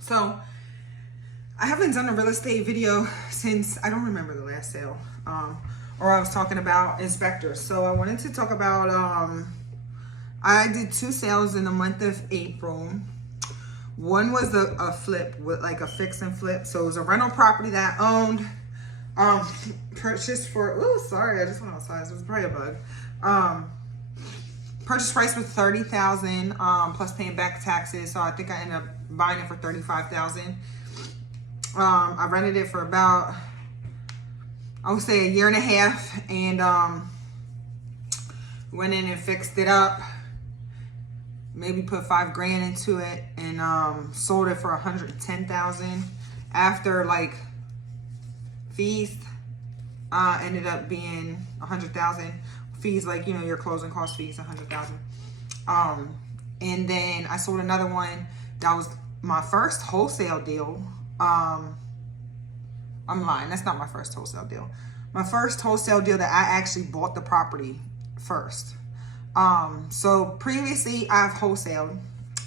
So I haven't done a real estate video since, I don't remember the last sale, or I was talking about inspectors. So I wanted to talk about, I did 2 sales in the month of April. One was a flip, with like a fix and flip. So it was a rental property that I owned, purchased for, oh, sorry, I just went outside, so it was probably a bug. Purchase price was $30,000, plus paying back taxes. So I think I ended up buying it for $35,000. I rented it for about, I would say, a year and a half, and went in and fixed it up. Maybe put $5,000 into it, and sold it for $110,000. After like fees, ended up being $100,000. Fees, like, you know, your closing cost fees, $100,000. And then I sold another one that was my first wholesale deal. I'm lying, that's not my first wholesale deal. My first wholesale deal that I actually bought the property first. So previously I've wholesaled,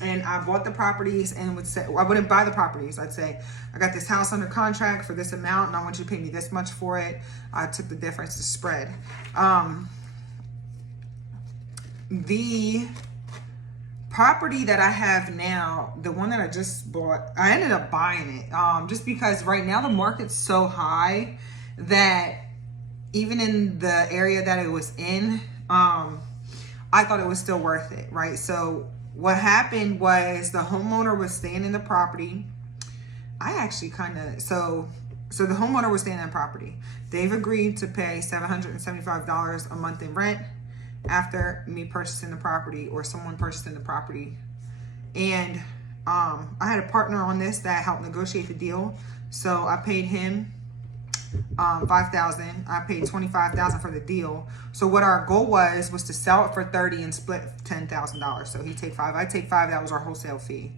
and I bought the properties and would say, I wouldn't buy the properties. I'd say, I got this house under contract for this amount and I want you to pay me this much for it. I took the difference to spread. The property that I have now, the one that I just bought, I ended up buying it just because right now the market's so high that even in the area that it was in, I thought it was still worth it, right? So what happened was the homeowner was staying in the property. I actually kind of, so the homeowner was staying in the property. They've agreed to pay $775 a month in rent after me purchasing the property, or someone purchasing the property. And I had a partner on this that helped negotiate the deal. So I paid him $5,000. I paid $25,000 for the deal. So what our goal was to sell it for $30,000 and split $10,000. So he take $5,000, I take $5,000. That was our wholesale fee.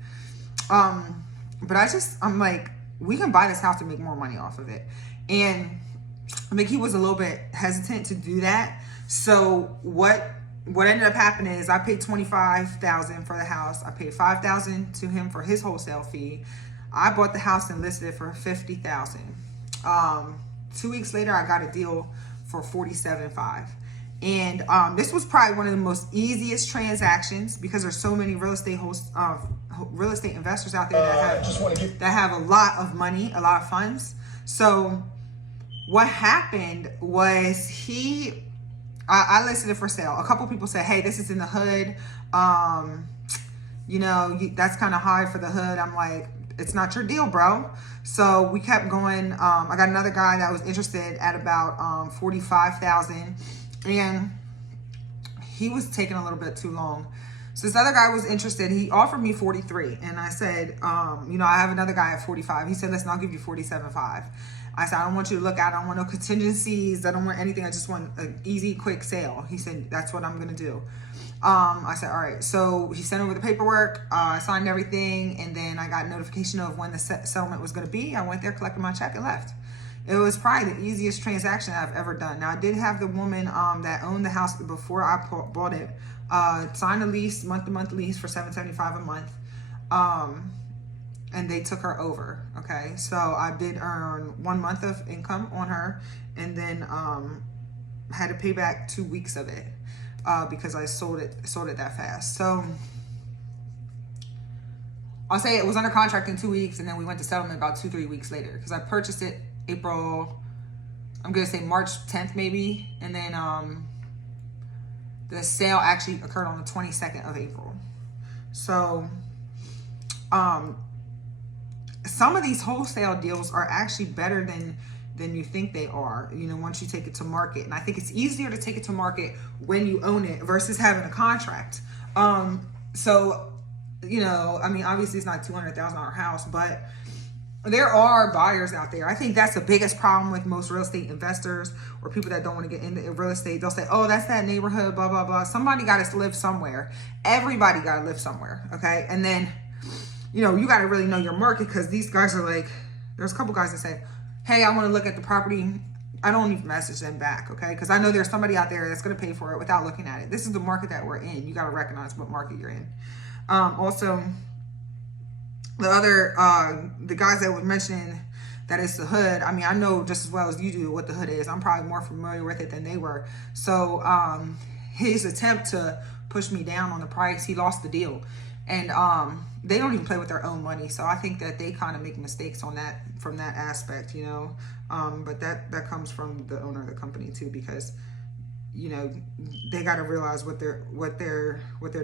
But I'm like, we can buy this house to make more money off of it. And I think he was a little bit hesitant to do that. So what ended up happening is I paid $25,000 for the house. I paid $5,000 to him for his wholesale fee. I bought the house and listed it for $50,000. 2 weeks later, I got a deal for $47,500. And this was probably one of the most easiest transactions because there's so many real estate investors out there that have a lot of money, a lot of funds. So what happened was I listed it for sale. A couple people said, hey, this is in the hood. You know, that's kind of high for the hood. I'm like, it's not your deal, bro. So we kept going. I got another guy that was interested at about $45,000, and he was taking a little bit too long. So this other guy was interested. He offered me 43, and I said, you know, I have another guy at 45. He said, listen, I'll give you 47.5. I said, I don't want you to look at it. I don't want no contingencies. I don't want anything. I just want an easy, quick sale. He said, that's what I'm going to do. I said, all right. So he sent over the paperwork. I signed everything. And then I got notification of when the settlement was going to be. I went there, collected my check, and left. It was probably the easiest transaction I've ever done. Now, I did have the woman that owned the house before I bought it sign a lease, month-to-month lease for $775 a month. And they took her over. Okay, so I did earn 1 month of income on her, and then had to pay back 2 weeks of it because I sold it that fast. So I'll say it was under contract in 2 weeks, and then we went to settlement about 2-3 weeks later because I purchased it April, I'm gonna say March 10th maybe, and then the sale actually occurred on the 22nd of April. So some of these wholesale deals are actually better than you think they are, you know, once you take it to market. And I think it's easier to take it to market when you own it versus having a contract. So, you know, I mean, obviously it's not a $200,000 house, but there are buyers out there. I think that's the biggest problem with most real estate investors or people that don't want to get into real estate. They'll say, oh, that's that neighborhood, blah, blah, blah. Somebody got to live somewhere. Everybody got to live somewhere, okay? And then, you know, you got to really know your market, because these guys are like, there's a couple guys that say, hey, I want to look at the property. I don't even message them back, okay? Because I know there's somebody out there that's going to pay for it without looking at it. This is the market that we're in. You got to recognize what market you're in. Also, The other, the guys that were mentioning that it's the hood, I mean, I know just as well as you do what the hood is. I'm probably more familiar with it than they were. So his attempt to push me down on the price, he lost the deal. And they don't even play with their own money. So I think that they kind of make mistakes on that, from that aspect, you know. But that comes from the owner of the company too, because you know, they got to realize what they're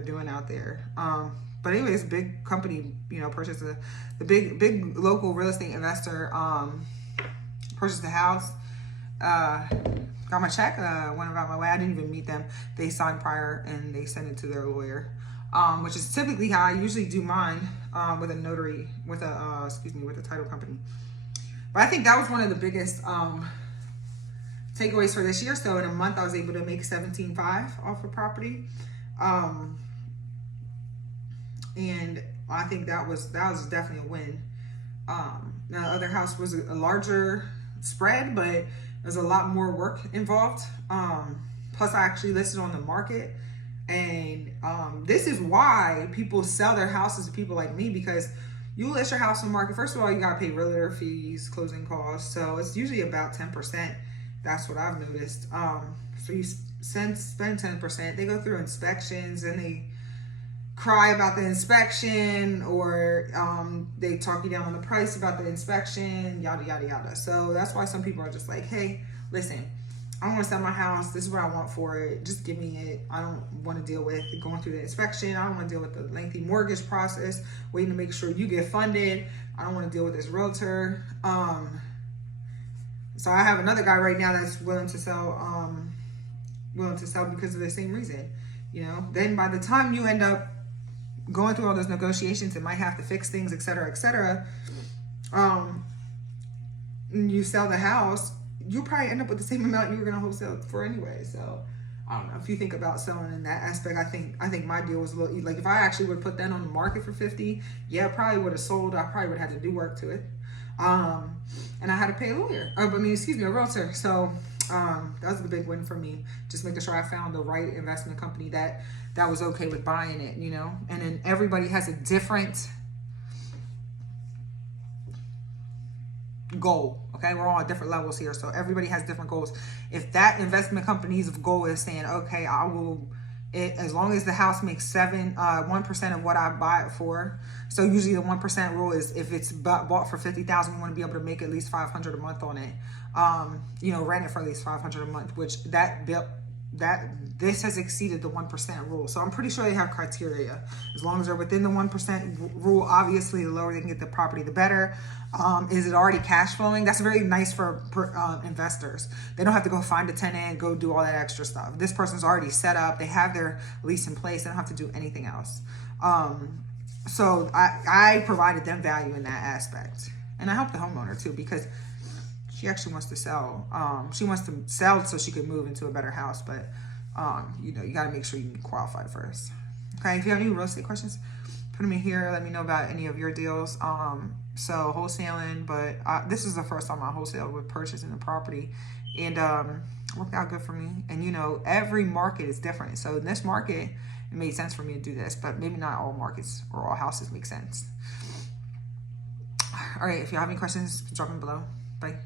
doing out there. But anyways, big company, you know, purchased the big local real estate investor purchased the house. Got my check. Went about my way. I didn't even meet them. They signed prior and they sent it to their lawyer, which is typically how I usually do mine, with a notary, with a with a title company. But I think that was one of the biggest takeaways for this year. So in a month, I was able to make $17,500 off a property, and I think that was definitely a win. Now the other house was a larger spread, but there's a lot more work involved. Plus, I actually listed on the market, and this is why people sell their houses to people like me, because you list your house on the market. First of all, you gotta pay realtor fees, closing costs, so it's usually about 10%. That's what I've noticed. So you spend 10%. They go through inspections and they cry about the inspection, or they talk you down on the price about the inspection, yada, yada, yada. So that's why some people are just like, hey, listen, I want to sell my house. This is what I want for it. Just give me it. I don't want to deal with going through the inspection. I don't want to deal with the lengthy mortgage process, waiting to make sure you get funded. I don't want to deal with this realtor. So I have another guy right now that's willing to sell because of the same reason, you know. Then by the time you end up going through all those negotiations and might have to fix things, et cetera, and you sell the house, you'll probably end up with the same amount you were going to wholesale for anyway. So I don't know, if you think about selling in that aspect, I think my deal was a little, like, if I actually would put that on the market for 50, yeah, I probably would have sold. I probably would have had to do work to it. And I had to pay a lawyer, a realtor. So that was the big win for me. Just making sure I found the right investment company that was okay with buying it, you know. And then everybody has a different goal. Okay, we're all at different levels here, so everybody has different goals. If that investment company's goal is saying, okay, I will, as long as the house makes 1% of what I buy it for. So usually the 1% rule is, if it's bought for $50,000, you want to be able to make at least $500 a month on it. You know, rent it for at least $500 a month, which this has exceeded the 1% rule. So I'm pretty sure they have criteria. As long as they're within the 1% rule, obviously the lower they can get the property, the better. Is it already cash flowing? That's very nice for investors. They don't have to go find a tenant, go do all that extra stuff. This person's already set up. They have their lease in place. They don't have to do anything else. So I provided them value in that aspect. And I helped the homeowner too, because she actually wants to sell. She wants to sell so she could move into a better house. But, you know, you got to make sure you can qualify first. Okay, if you have any real estate questions, put them in here. Let me know about any of your deals. So wholesaling, but this is the first time I wholesaled with purchasing the property, and worked out good for me. And you know, every market is different. So in this market, it made sense for me to do this, but maybe not all markets or all houses make sense. All right, if you have any questions, drop them below. Bye.